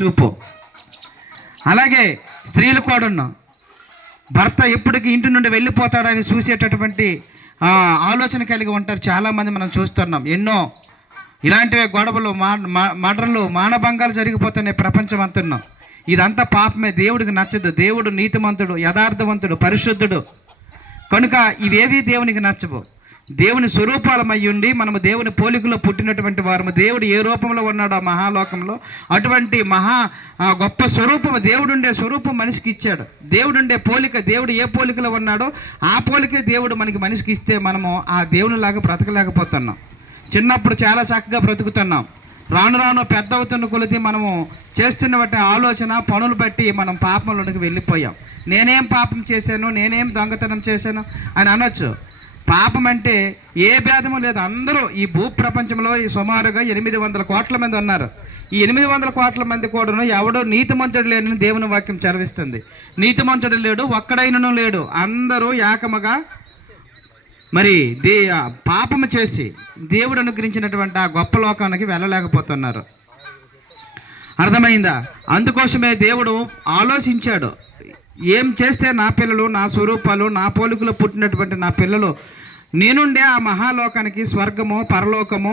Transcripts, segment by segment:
చూపు. అలాగే స్త్రీలు కూడా ఉన్నాం, భర్త ఎప్పటికీ ఇంటి నుండి వెళ్ళిపోతాడని చూసేటటువంటి ఆలోచన కలిగి ఉంటారు చాలామంది. మనం చూస్తున్నాం ఎన్నో ఇలాంటివే గొడవలు, మర్డర్లు, మానభంగాలు జరిగిపోతున్నాయి ప్రపంచం అంటున్నాం. ఇదంతా పాపమే, దేవుడికి నచ్చదు. దేవుడు నీతిమంతుడు, యథార్థవంతుడు, పరిశుద్ధుడు కనుక ఇవేవి దేవునికి నచ్చవు. దేవుని స్వరూపాలమై ఉండి మనము దేవుని పోలికలో పుట్టినటువంటి వారము. దేవుడు ఏ రూపంలో ఉన్నాడో ఆ మహాలోకంలో అటువంటి గొప్ప స్వరూపము, దేవుడుండే స్వరూపం మనిషికి ఇచ్చాడు. దేవుడుండే పోలిక, దేవుడు ఏ పోలికలో ఉన్నాడో ఆ పోలికే దేవుడు మనిషికి ఇస్తే మనము ఆ దేవునిలాగా బ్రతకలేకపోతున్నాం. చిన్నప్పుడు చాలా చక్కగా బ్రతుకుతున్నాం, రాను రాను పెద్ద అవుతున్న కొలిది మనము చేస్తున్నటువంటి ఆలోచన పనులు బట్టి మనం పాపంలోనికి వెళ్ళిపోయాం. నేనేం పాపం చేశాను, నేనేం దొంగతనం చేశాను అని అనొచ్చు. పాపం అంటే ఏ భేదము లేదు. అందరూ ఈ భూ ప్రపంచంలో ఈ సుమారుగా 800 కోట్ల మంది ఉన్నారు. ఈ 800 కోట్ల మంది కూడాను ఎవడో నీతిమంతుడు లేని దేవుని వాక్యం చదివిస్తుంది. నీతిమంతుడు లేడు, ఒక్కడైనను లేడు. అందరూ ఏకముగా మరి పాపము చేసి దేవుడు అనుగ్రహించినటువంటి ఆ గొప్ప లోకానికి వెళ్ళలేకపోతున్నారు. అర్థమైందా? అందుకోసమే దేవుడు ఆలోచించాడు, ఏం చేస్తే నా పిల్లలు, నా స్వరూపాలు, నా పోలికలు పుట్టినటువంటి నా పిల్లలు నేనుండే ఆ మహాలోకానికి, స్వర్గము, పరలోకము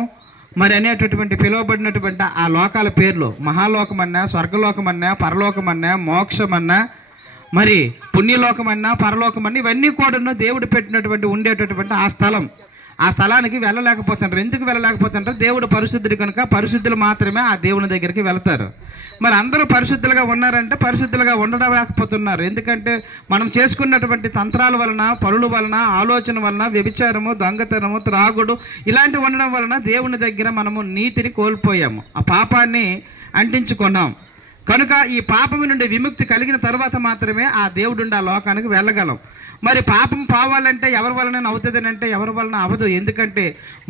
మరి అనేటటువంటి పిలువబడినటువంటి ఆ లోకాల పేర్లు, మహాలోకమన్నా, స్వర్గలోకమన్నా, పరలోకమన్నా, మోక్షమన్నా, మరి పుణ్యలోకమన్నా, పరలోకమన్నా, ఇవన్నీ కూడా దేవుడు పెట్టినటువంటి ఉండేటటువంటి ఆ స్థలం. ఆ స్థలానికి వెళ్ళలేకపోతుంటారు. ఎందుకు వెళ్ళలేకపోతుంటారు? దేవుడు పరిశుద్ధుడు కనుక పరిశుద్ధులు మాత్రమే ఆ దేవుని దగ్గరికి వెళ్తారు. మరి అందరూ పరిశుద్ధులుగా ఉన్నారంటే పరిశుద్ధులుగా ఉండలేకపోతున్నారు. ఎందుకంటే మనం చేసుకున్నటువంటి తంత్రాల వలన, పనుల వలన, ఆలోచన వలన, వ్యభిచారము, దొంగతనము, త్రాగుడు ఇలాంటివి ఉండడం వలన దేవుని దగ్గర మనము నీతిని కోల్పోయాము, ఆ పాపాన్ని అంటించుకున్నాం. కనుక ఈ పాపము నుండి విముక్తి కలిగిన తర్వాత మాత్రమే ఆ దేవుడుండి ఆ లోకానికి వెళ్ళగలం. మరి పాపం పోవాలంటే ఎవరి వలన అవుతుంది అంటే ఎవరి వలన అవ్వదు. ఎందుకంటే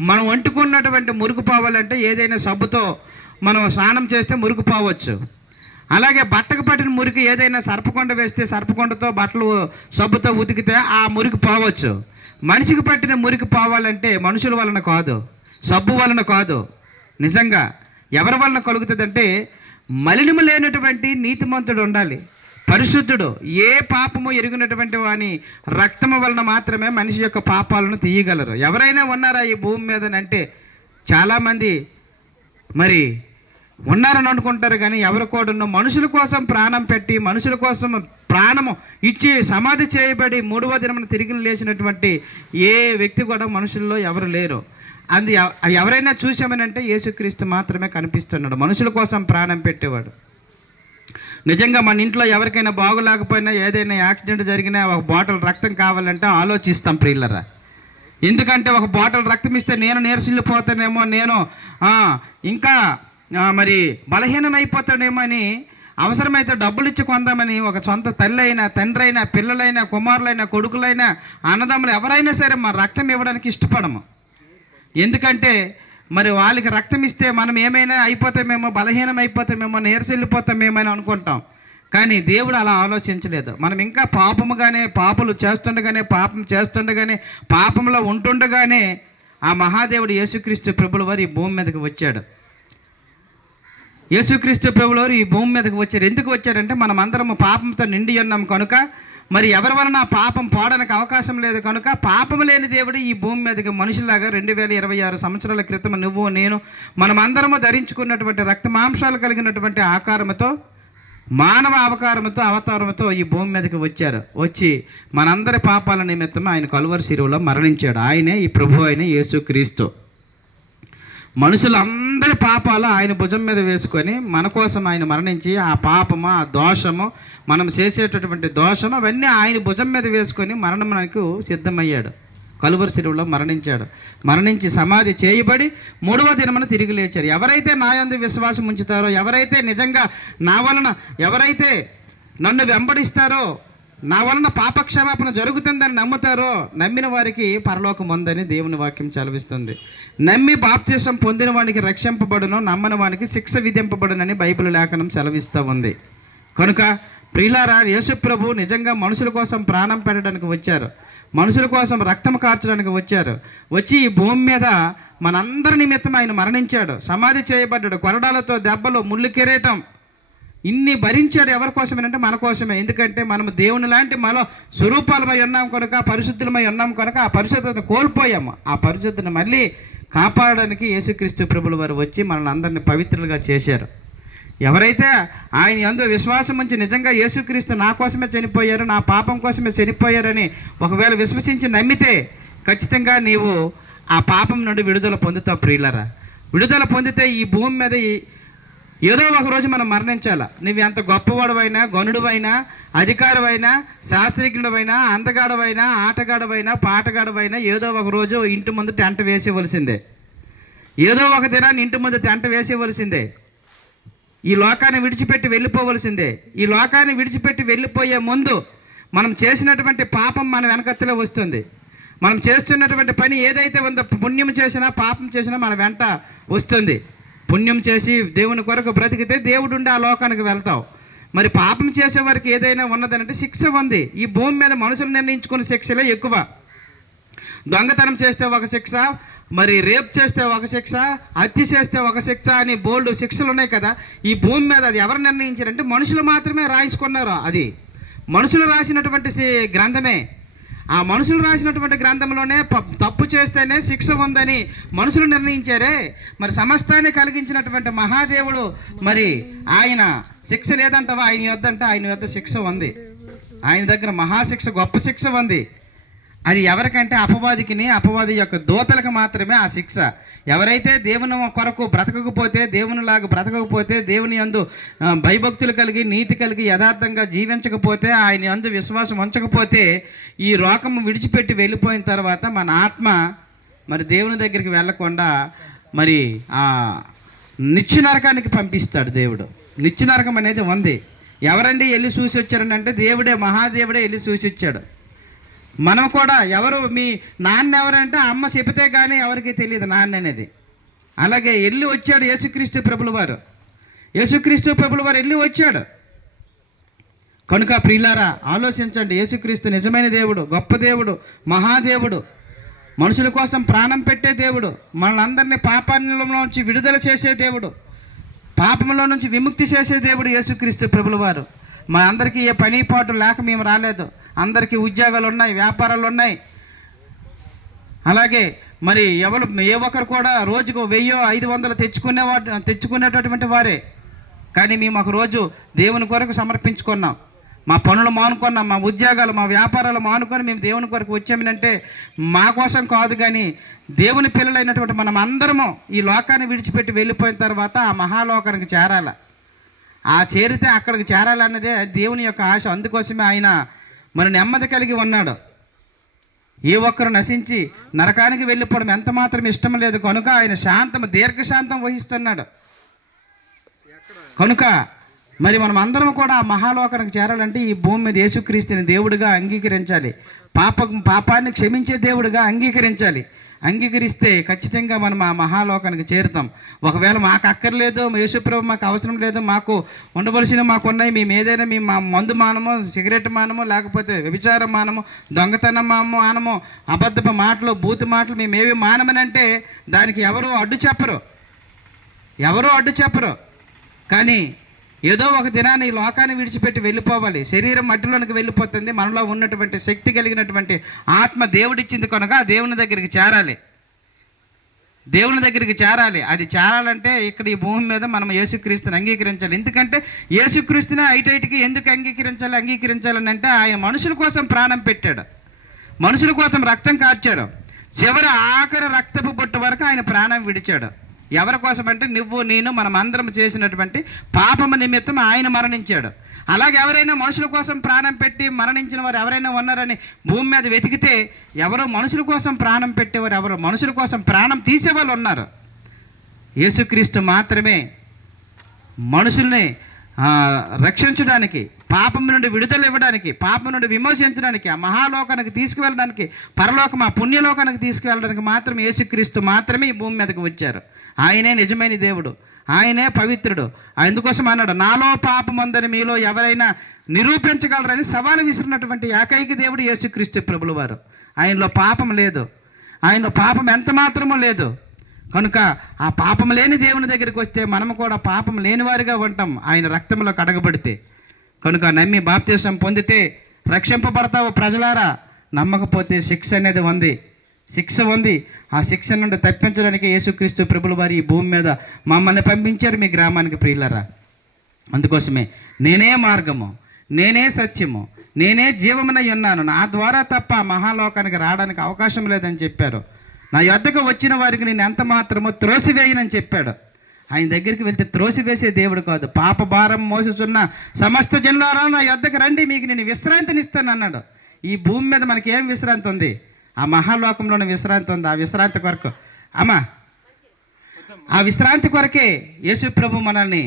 మనం వంటుకున్నటువంటి మురుగు పోవాలంటే ఏదైనా సబ్బుతో మనం స్నానం చేస్తే మురుగు పోవచ్చు. అలాగే బట్టకు పట్టిన మురికి ఏదైనా సర్పకొండ వేస్తే సర్పకొండతో బట్టలు సబ్బుతో ఉతికితే ఆ మురికి పోవచ్చు. మనిషికి పట్టిన మురికి పోవాలంటే మనుషుల వలన కాదు, సబ్బు వలన కాదు. నిజంగా ఎవరి వలన కలుగుతుందంటే మలినము లేనటువంటి నీతిమంతుడు ఉండాలి, పరిశుద్ధుడు. ఏ పాపము ఎరిగినటువంటి వాని రక్తము వలన మాత్రమే మనిషి యొక్క పాపాలను తీయగలరు. ఎవరైనా ఉన్నారా ఈ భూమి మీద అంటే చాలామంది మరి ఉన్నారని అనుకుంటారు, కానీ ఎవరు కూడా మనుషుల కోసం ప్రాణం పెట్టి, మనుషుల కోసం ప్రాణము ఇచ్చి సమాధి చేయబడి 3వ దినమున తిరిగి లేచినటువంటి ఏ వ్యక్తి కూడా మనుషుల్లో ఎవరు లేరు. అది ఎవరైనా చూసామనంటే యేసుక్రీస్తు మాత్రమే కనిపిస్తున్నాడు, మనుషుల కోసం ప్రాణం పెట్టేవాడు. నిజంగా మన ఇంట్లో ఎవరికైనా బాగోలేకపోయినా, ఏదైనా యాక్సిడెంట్ జరిగినా ఒక బాటిల్ రక్తం కావాలంటే ఆలోచిస్తాం ప్రియులరా. ఎందుకంటే ఒక బాటిల్ రక్తం ఇస్తే నేను నీరసిల్లిపోతానేమో, నేను ఇంకా మరి బలహీనమైపోతాడేమో అని అవసరమైతే డబ్బులు ఇచ్చి కొందామని ఒక సొంత తల్లి అయినా, తండ్రి అయినా, పిల్లలైనా, కుమారులైనా, కొడుకులైనా, అన్నదమ్ములు ఎవరైనా సరే మన రక్తం ఇవ్వడానికి ఇష్టపడము. ఎందుకంటే మరి వాళ్ళకి రక్తం ఇస్తే మనం ఏమైనా అయిపోతామేమో, బలహీనం అయిపోతామేమో, నీరసిల్లిపోతామేమో అని అనుకుంటాం. కానీ దేవుడు అలా ఆలోచించలేదు. మనం ఇంకా పాపలు చేస్తుండగానే పాపంలో ఉంటుండగానే ఆ మహాదేవుడు యేసుక్రీస్తు ప్రభుల వారు ఈ భూమి మీదకి వచ్చాడు. యేసుక్రీస్తు ప్రభుల వారు ఈ భూమి మీదకి వచ్చారు. ఎందుకు వచ్చారంటే మనం అందరం పాపంతో నిండి ఉన్నాం కనుక, మరి ఎవరి వలన పాపం పోవడానికి అవకాశం లేదు కనుక, పాపం లేని దేవుడు ఈ భూమి మీదకి మనుషులాగా 2026 సంవత్సరాల క్రితం నువ్వు నేను మనమందరము ధరించుకున్నటువంటి రక్తమాంసాలు కలిగినటువంటి ఆకారముతో, మానవ అవతారముతో ఈ భూమి మీదకి వచ్చారు. వచ్చి మనందరి పాపాల నిమిత్తం ఆయన కలువరి శిలువలో మరణించాడు. ఆయనే ఈ ప్రభు అయిన యేసుక్రీస్తు. మనుషులందరి పాపాలు ఆయన భుజం మీద వేసుకొని మన కోసం ఆయన మరణించి, ఆ పాపము, ఆ దోషము, మనం చేసేటటువంటి దోషము అవన్నీ ఆయన భుజం మీద వేసుకొని మరణమునకు సిద్ధమయ్యాడు. కలువరి శిలువలో మరణించి సమాధి చేయబడి 3వ దినమున తిరిగి లేచారు. ఎవరైతే నా యందు విశ్వాసం ఉంచుతారో, ఎవరైతే నిజంగా ఎవరైతే నన్ను వెంబడిస్తారో, నా వలన పాపక్షమాపణ జరుగుతుందని నమ్ముతారో, నమ్మిన వారికి పరలోకం ఉందని దేవుని వాక్యం చదివిస్తుంది. నమ్మి బాప్తిసం పొందిన వానికి రక్షింపబడును, నమ్మని వానికి శిక్ష విధింపబడునని బైబిల్ లేఖనం సెలవిస్తూ ఉంది. కనుక ప్రియులారా, యేసు ప్రభు నిజంగా మనుషుల కోసం ప్రాణం పెట్టడానికి వచ్చారు, మనుషుల కోసం రక్తం కార్చడానికి వచ్చారు. వచ్చి ఈ భూమి మీద మనందరి నిమిత్తం ఆయన మరణించాడు, సమాధి చేయబడ్డాడు. కొరడాలతో దెబ్బలు, ముళ్ళు కిరీటం, ఇన్ని భరించాడు ఎవరి కోసమేనంటే మన కోసమే. ఎందుకంటే మనము దేవుని లాంటి మనలో స్వరూపాలమై ఉన్నాం కనుక, పరిశుద్ధులమై ఉన్నాం కనుక ఆ పరిశుద్ధతను కోల్పోయాము. ఆ పరిశుద్ధతను మళ్ళీ కాపాడడానికి యేసుక్రీస్తు ప్రభుల వారు వచ్చి మనల్ని అందరినీ పవిత్రులుగా చేశారు. ఎవరైతే ఆయన యందు విశ్వాసం ఉంచి నిజంగా యేసుక్రీస్తు నా కోసమే చనిపోయారు, నా పాపం కోసమే చనిపోయారని ఒకవేళ విశ్వసించి నమ్మితే ఖచ్చితంగా నీవు ఆ పాపం నుండి విడుదల పొందుతావు ప్రియులరా. విడుదల పొందితే ఈ భూమి మీద ఏదో ఒక రోజు మనం మరణించాలా. నువ్వు ఎంత గొప్పవాడవైనా, గనుడువైనా, అధికారమైనా, శాస్త్రజ్ఞుడవైనా, అందగాడవైనా, ఆటగాడవైనా, పాటగాడవైనా ఏదో ఒక రోజు ఇంటి ముందు టెంట వేసేవలసిందే. ఏదో ఒక దినాన్ని ఇంటి ముందు టెంట వేసేవలసిందే. ఈ లోకాన్ని విడిచిపెట్టి వెళ్ళిపోవలసిందే. ఈ లోకాన్ని విడిచిపెట్టి వెళ్ళిపోయే ముందు మనం చేసినటువంటి పాపం మన వెనకత్తలే వస్తుంది. మనం చేస్తున్నటువంటి పని ఏదైతే ఉందో, పుణ్యం చేసినా పాపం చేసినా మన వెంట వస్తుంది. పుణ్యం చేసి దేవుని కొరకు బ్రతికితే దేవుడుండి ఆ లోకానికి వెళ్తావు. మరి పాపం చేసే వారికి ఏదైనా ఉన్నదనంటే శిక్ష ఉంది. ఈ భూమి మీద మనుషులు నిర్ణయించుకున్న శిక్షలే ఎక్కువ. దొంగతనం చేస్తే ఒక శిక్ష, మరి రేప్ చేస్తే ఒక శిక్ష, హత్య చేస్తే ఒక శిక్ష అని బోల్డ్ శిక్షలు ఉన్నాయి కదా ఈ భూమి మీద. అది ఎవరు నిర్ణయించారంటే మనుషులు మాత్రమే రాయించుకున్నారు. అది మనుషులు రాసినటువంటి గ్రంథమే. ఆ మనుషులు రాసినటువంటి గ్రంథంలోనే తప్పు చేస్తేనే శిక్ష ఉందని మనుషులు నిర్ణయించారే. మరి సమస్తాన్ని కలిగించినటువంటి మహాదేవుడు మరి ఆయన శిక్ష లేదంటావా? ఆయన యొద్దంటే ఆయన యొద్ద శిక్ష ఉంది. ఆయన దగ్గర మహాశిక్ష, గొప్ప శిక్ష ఉంది. అది ఎవరికంటే అపవాదికిని, అపవాది యొక్క దూతలకు మాత్రమే ఆ శిక్ష. ఎవరైతే దేవుని కొరకు బ్రతకకపోతే, దేవునిలాగా బ్రతకకపోతే, దేవుని యందు భయభక్తులు కలిగి, నీతి కలిగి, యథార్థంగా జీవించకపోతే, ఆయన యందు విశ్వాసం ఉంచకపోతే, ఈ లోకము విడిచిపెట్టి వెళ్ళిపోయిన తర్వాత మన ఆత్మ మరి దేవుని దగ్గరికి వెళ్ళకుండా మరి ఆ నిత్య నరకానికి పంపిస్తాడు దేవుడు. నిత్య నరకం అనేది ఉంది. ఎవరండి వెళ్ళి చూసి వచ్చారని అంటే దేవుడే, మహాదేవుడే వెళ్ళి చూసి వచ్చాడు. మనం కూడా ఎవరు, మీ నాన్న ఎవరంటే అమ్మ చెబితే కానీ ఎవరికి తెలియదు నాన్న అనేది. అలాగే వెళ్ళి వచ్చాడు యేసుక్రీస్తు ప్రభుల వారు. యేసుక్రీస్తు ప్రభుల వారు వెళ్ళి వచ్చాడు కనుక ప్రియులారా ఆలోచించండి. యేసుక్రీస్తు నిజమైన దేవుడు, గొప్ప దేవుడు, మహాదేవుడు, మనుషుల కోసం ప్రాణం పెట్టే దేవుడు, మనందరినీ పాపంలో నుంచి విడుదల చేసే దేవుడు, పాపంలో నుంచి విముక్తి చేసే దేవుడు యేసుక్రీస్తు ప్రభుల వారు. మా అందరికీ ఏ పని పాటు లేక మేము రాలేదు. అందరికీ ఉద్యోగాలు ఉన్నాయి, వ్యాపారాలు ఉన్నాయి. అలాగే మరి ఎవరు ఏ ఒక్కరు కూడా రోజుకు 1000-500 తెచ్చుకునేటటువంటి వారే. కానీ మేము ఒక రోజు దేవుని కొరకు సమర్పించుకున్నాం. మా పనులు మానుకున్నాం, మా ఉద్యోగాలు, మా వ్యాపారాలు మానుకొని మేము దేవుని కొరకు వచ్చామనంటే మా కోసం కాదు, కానీ దేవుని పిల్లలైనటువంటి మనం అందరము ఈ లోకాన్ని విడిచిపెట్టి వెళ్ళిపోయిన తర్వాత ఆ మహాలోకానికి చేరాలి. ఆ చేరితే అక్కడికి చేరాలన్నదే దేవుని యొక్క ఆశ. అందుకోసమే ఆయన మరి నెమ్మది కలిగి ఉన్నాడు. ఏ ఒక్కరు నశించి నరకానికి వెళ్ళిపోవడం ఎంత మాత్రం ఇష్టం లేదు కనుక ఆయన శాంతం, దీర్ఘశాంతం వహిస్తున్నాడు. కనుక మరి మనం అందరం కూడా ఆ మహాలోకానికి చేరాలంటే ఈ భూమి మీద యేసుక్రీస్తుని దేవుడిగా అంగీకరించాలి. పాపాన్ని క్షమించే దేవుడిగా అంగీకరించాలి. అంగీకరిస్తే ఖచ్చితంగా మనం ఆ మహాలోకానికి చేరుతాం. ఒకవేళ మాకు అక్కర్లేదు, యేసుప్రభు మాకు అవసరం లేదు, మాకు ఉండవలసినవి మాకు ఉన్నాయి, మేము ఏదైనా మేము మా మందు మానము, సిగరెట్ మానము, లేకపోతే వ్యభిచారం మానము, దొంగతనం మానము, అబద్ధపు మాటలు, బూతు మాటలు మేమేవి మానమనంటే దానికి ఎవరు అడ్డు చెప్పరు. కానీ ఏదో ఒక దినాన్ని ఈ లోకాన్ని విడిచిపెట్టి వెళ్ళిపోవాలి. శరీరం మట్టిలోనికి వెళ్ళిపోతుంది. మనలో ఉన్నటువంటి శక్తి కలిగినటువంటి ఆత్మ దేవుడిచ్చింది కనుక దేవుని దగ్గరికి చేరాలి. అది చేరాలంటే ఇక్కడ ఈ భూమి మీద మనం యేసుక్రీస్తుని అంగీకరించాలి. ఎందుకంటే యేసుక్రీస్తుని ఐటైటికి ఎందుకు అంగీకరించాలని అంటే ఆయన మనుషుల కోసం ప్రాణం పెట్టాడు, మనుషుల కోసం రక్తం కార్చాడు. చివరి ఆఖరి రక్తపు బొట్టు వరకు ఆయన ప్రాణం విడిచాడు. ఎవరి కోసం అంటే నువ్వు నేను మనం అందరం చేసినటువంటి పాపము నిమిత్తం ఆయన మరణించాడు. అలాగే ఎవరైనా మనుషుల కోసం ప్రాణం పెట్టి మరణించిన వారు ఎవరైనా ఉన్నారని భూమి మీద వెతికితే ఎవరో మనుషుల కోసం ప్రాణం పెట్టేవారు, ఎవరో మనుషుల కోసం ప్రాణం తీసేవాళ్ళు ఉన్నారు. యేసుక్రీస్తు మాత్రమే మనుషుల్ని రక్షించడానికి, పాపం నుండి విడుదల ఇవ్వడానికి, పాపం నుండి విమోచించడానికి, ఆ మహాలోకానికి తీసుకువెళ్ళడానికి, పరలోకం ఆ పుణ్యలోకానికి తీసుకువెళ్ళడానికి మాత్రం యేసుక్రీస్తు మాత్రమే ఈ భూమి మీదకి వచ్చారు. ఆయనే నిజమైన దేవుడు, ఆయనే పవిత్రుడు. అందుకోసం అన్నాడు, నాలో పాపం ఉందని మీలో ఎవరైనా నిరూపించగలరని సవాలు విసిరినటువంటి ఏకైక దేవుడు యేసుక్రీస్తు ప్రభుల వారు. ఆయనలో పాపం లేదు, ఆయనలో పాపం ఎంత మాత్రమూ లేదు. కనుక ఆ పాపం లేని దేవుని దగ్గరికి వస్తే మనము కూడా పాపం లేని వారిగా ఉంటాం ఆయన రక్తంలో కడగబడితే. కనుక నమ్మి బాప్తిసం పొందితే రక్షింపబడతావు ప్రజలారా. నమ్మకపోతే శిక్ష అనేది ఉంది, శిక్ష ఉంది. ఆ శిక్ష నుండి తప్పించడానికి యేసుక్రీస్తు ప్రభుల వారి ఈ భూమి మీద మమ్మల్ని పంపించారు మీ గ్రామానికి ప్రియులారా. అందుకోసమే నేనే మార్గము, నేనే సత్యము, నేనే జీవమునై ఉన్నాను, నా ద్వారా తప్ప మహాలోకానికి రావడానికి అవకాశం లేదని చెప్పారు. నా యొద్దకు వచ్చిన వారికి నేను ఎంత మాత్రమో త్రోసివేయనని చెప్పాడు. ఆయన దగ్గరికి వెళ్తే త్రోసివేసే దేవుడు కాదు. పాప భారం మోసుచున్న సమస్త జనులారా నా యొద్దకు రండి, మీకు నేను విశ్రాంతినిస్తాను అన్నాడు. ఈ భూమి మీద మనకి ఏం విశ్రాంతి ఉంది? ఆ మహాలోకంలోని విశ్రాంతి ఉంది. ఆ విశ్రాంతి కొరకు ఆ విశ్రాంతి కొరకే యేసు ప్రభు మనల్ని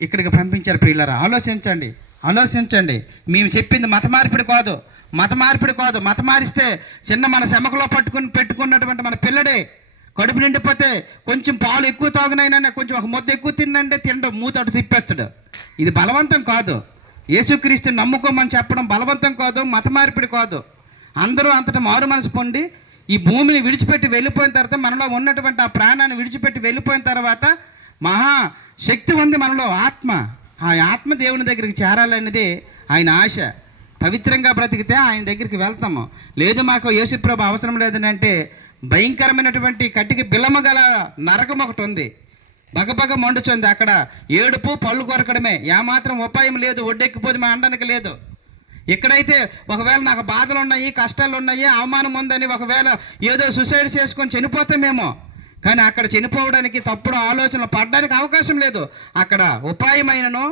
ఇక్కడికి పంపించారు ప్రియులారా. ఆలోచించండి, ఆలోచించండి. మేము చెప్పింది మత మార్పిడి కాదు, మత మార్పిడి కాదు. మత మారిస్తే చిన్న మన శమకలో పెట్టుకున్నటువంటి మన పిల్లడే కడుపు నిండిపోతే కొంచెం పాలు ఎక్కువ తాగునైనా కొంచెం ఒక ముద్ద ఎక్కువ తిన్నంటే తినడం మూతడు తిప్పేస్తాడు. ఇది బలవంతం కాదు. యేసుక్రీస్తుని నమ్ముకోమని చెప్పడం బలవంతం కాదు, మత మార్పిడి కాదు. అందరూ అంతటా మారు మనసు పొంది ఈ భూమిని విడిచిపెట్టి వెళ్ళిపోయిన తర్వాత, మనలో ఉన్నటువంటి ఆ ప్రాణాన్ని విడిచిపెట్టి వెళ్ళిపోయిన తర్వాత మహా శక్తి ఉంది మనలో, ఆత్మ. ఆ ఆత్మ దేవుని దగ్గరికి చేరాలనేది ఆయన ఆశ. పవిత్రంగా బ్రతికితే ఆయన దగ్గరికి వెళ్తాము. లేదు మాకు యేసుప్రభు అవసరం లేదని అంటే భయంకరమైనటువంటి కట్టికి బిలమగల నరకం ఒకటి ఉంది, బగబగ మండుచుంది. అక్కడ ఏడుపు, పళ్ళు కొరకడమే, ఏమాత్రం ఉపాయం లేదు, ఒడ్డెక్కిపోతే మా అండానికి లేదు. ఎక్కడైతే ఒకవేళ నాకు బాధలు ఉన్నాయి, కష్టాలు ఉన్నాయి, అవమానం ఉందని ఒకవేళ ఏదో సూసైడ్ చేసుకొని చనిపోతామేమో, కానీ అక్కడ చనిపోవడానికి, తప్పుడు ఆలోచనలు పడడానికి అవకాశం లేదు. అక్కడ ఉపాయమైనను,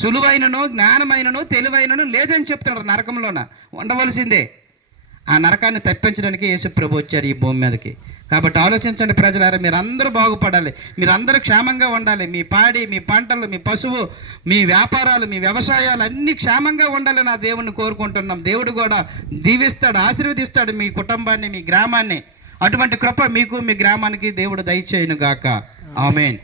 సులువైనను, జ్ఞానమైనను, తెలివైనను లేదని చెప్తున్నాడు. నరకంలోన ఉండవలసిందే. ఆ నరకాన్ని తప్పించడానికి యేసు ప్రభు వచ్చారు ఈ భూమి మీదకి. కాబట్టి ఆలోచించండి ప్రజలారా, మీరందరూ బాగుపడాలి, మీరందరూ క్షేమంగా ఉండాలి. మీ పాడి, మీ పంటలు, మీ పశువు, మీ వ్యాపారాలు, మీ వ్యవసాయాలు అన్నీ క్షేమంగా ఉండాలి నా దేవుణ్ణి కోరుకుంటున్నాం. దేవుడు కూడా దీవిస్తాడు, ఆశీర్వదిస్తాడు మీ కుటుంబాన్ని, మీ గ్రామాన్ని. అటువంటి కృప మీకు, మీ గ్రామానికి దేవుడు దయచేయును గాక. ఆమేన్.